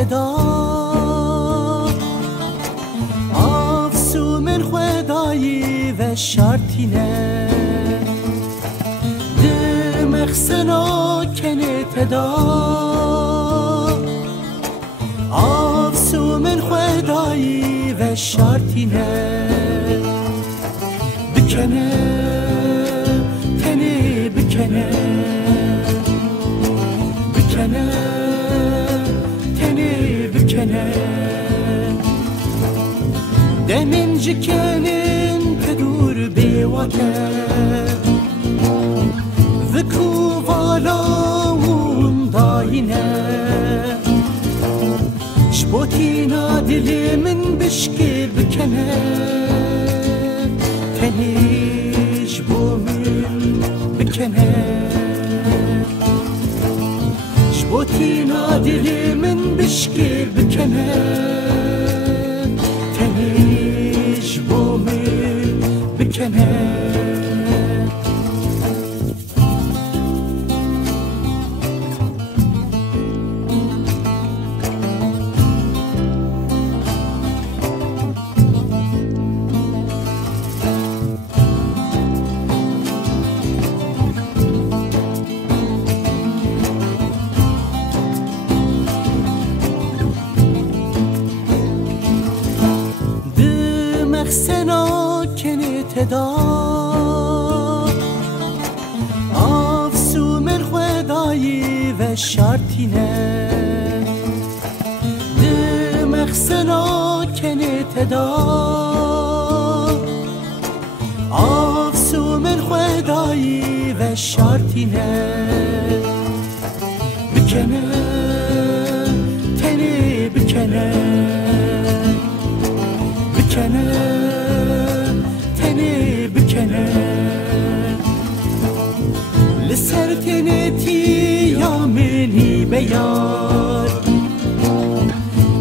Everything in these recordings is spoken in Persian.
تدا آفسو من خدایی و شرطینه دمخسنا کنه تدا آفسو من خدایی و شرطینه بکنه تنه بکنه بکنه تنه بکنه دمین جکنین کدور بیوکه وکو والاون داینه شبوتینا دلی من بشکی بکنه تنیش بو من بکنه شبوتینا دلی من بشکی بکنه تنیش بو من بکنه سنا کنه تدا آفسو من خدایی و شرطینه دمخ سنا کنه تدا آفسو من خدایی و شرطینه بکنه تنه بکنه بکنه تنه بکنه لسر تنه تیامنی بیار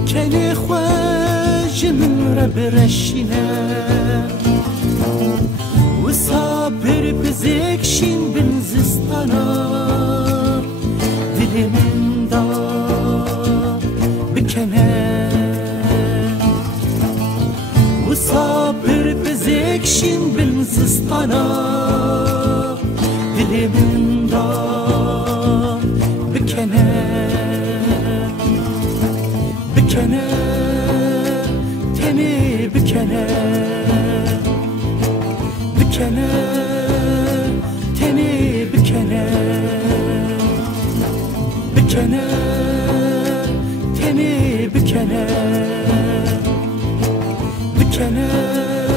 کنه خوش من را برشینه و صابر بزکشین بنزستانا دل من دا بکنه صابر بزکشین بنزستانا دل من دا بکنه بکنه تنه بکنه بکنه تنه بکنه بکنه تنه بکنه بکنه